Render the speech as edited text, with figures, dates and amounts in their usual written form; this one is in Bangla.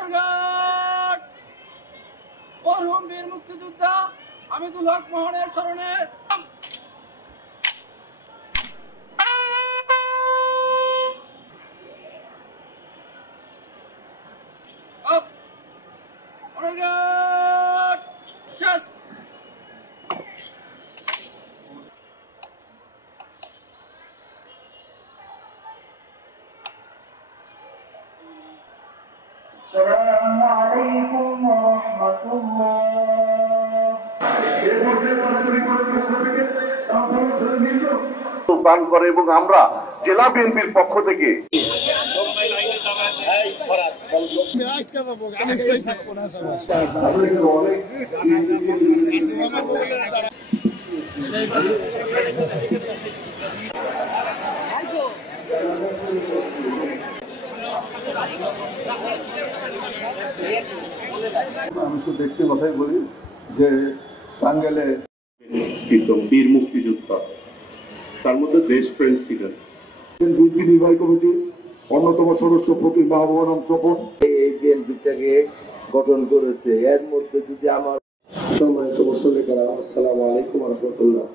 অনারঘাট মরহুম বীর মুক্তিযোদ্ধা হামিদুল হক মোহনের স্মরণে অনারঘাট শেষ। السلام عليكم ورحمة الله করে এবং আমরা জেলা বিএনপির পক্ষ থেকে আমি শুধু একটি কথাই বলি যে টাঙ্গাইলে বীর মুক্তিযোদ্ধা, তার মধ্যে দেশপ্রেম ছিলেন। বিএনপি নির্বাহী কমিটির অন্যতম সদস্য ফকির মাহবুব স্বপন এই বিএনপিটাকে গঠন করেছে। এর মধ্যে যদি আমার সম্মানিত মুসল্লিরা, আসসালামু আলাইকুম ওয়া রাহমাতুল্লাহ।